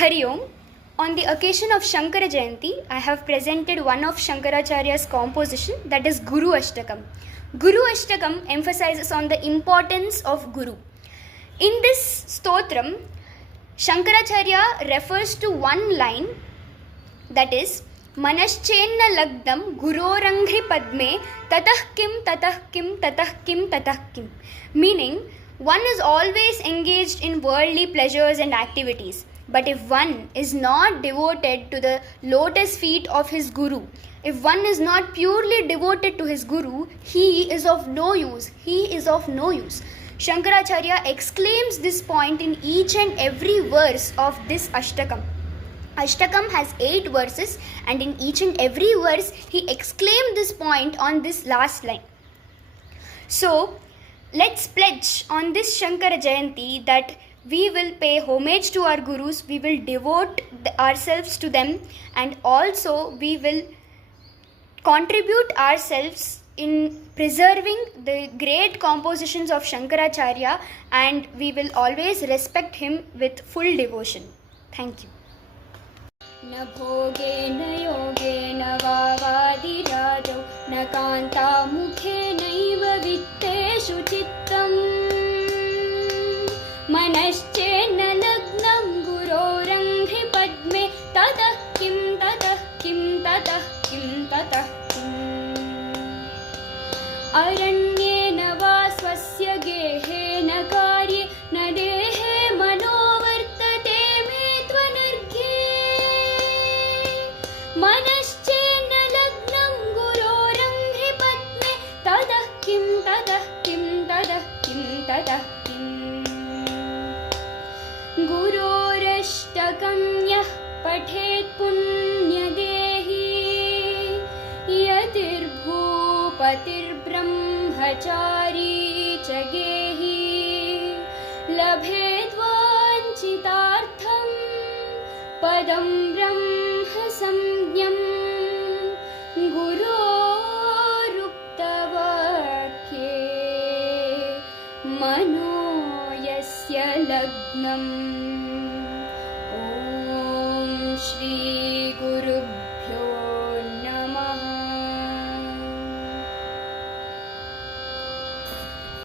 Hari Om. On the occasion of Shankara Jayanti, I have presented one of Shankaracharya's composition, that is Guru Ashtakam. Guru Ashtakam emphasizes on the importance of Guru. In this stotram, Shankaracharya refers to one line, that is Manaschenna Lagdam Gurorangri Padme Tatah Kim Tatah Kim Tatah Kim Tatah Kim, meaning one is always engaged in worldly pleasures and activities. But if one is not devoted to the lotus feet of his Guru, if one is not purely devoted to his Guru, he is of no use. He is of no use. Shankaracharya exclaims this point in each and every verse of this Ashtakam. Ashtakam has 8 verses, and in each and every verse he exclaimed this point on this last line. So, let's pledge on this Shankara Jayanti that we will pay homage to our Gurus, we will devote ourselves to them, and also we will contribute ourselves in preserving the great compositions of Shankaracharya, and we will always respect him with full devotion. Thank you. न भोगेन योगेन वावादिराजौ न कान्तामुखेनैव वित्तेषु चित्तम् मनश्चेन्न लग्नं गुरोरङ्घ्रि पद्मे ततः किं ततः किं ततः किं ततः किम् अरण्येन वा स्वस्य गेहेन कार्ये न देहे मनोवर्तते मे त्वनर्घ्ये मनश्चेन्न लग्नं गुरोरङ्घ्रि पद्मे ततः किं ततः किं ततः किं ततः गुरोरष्टकं यः पठेत् पुण्यदेही यतिर्भूपतिर्ब्रह्मचारी च गेही लभेद्वाञ्छितार्थं पदं ब्रह्म संज्ञं गुरोरुक्तवाक्ये मनो यस्य लग्नम्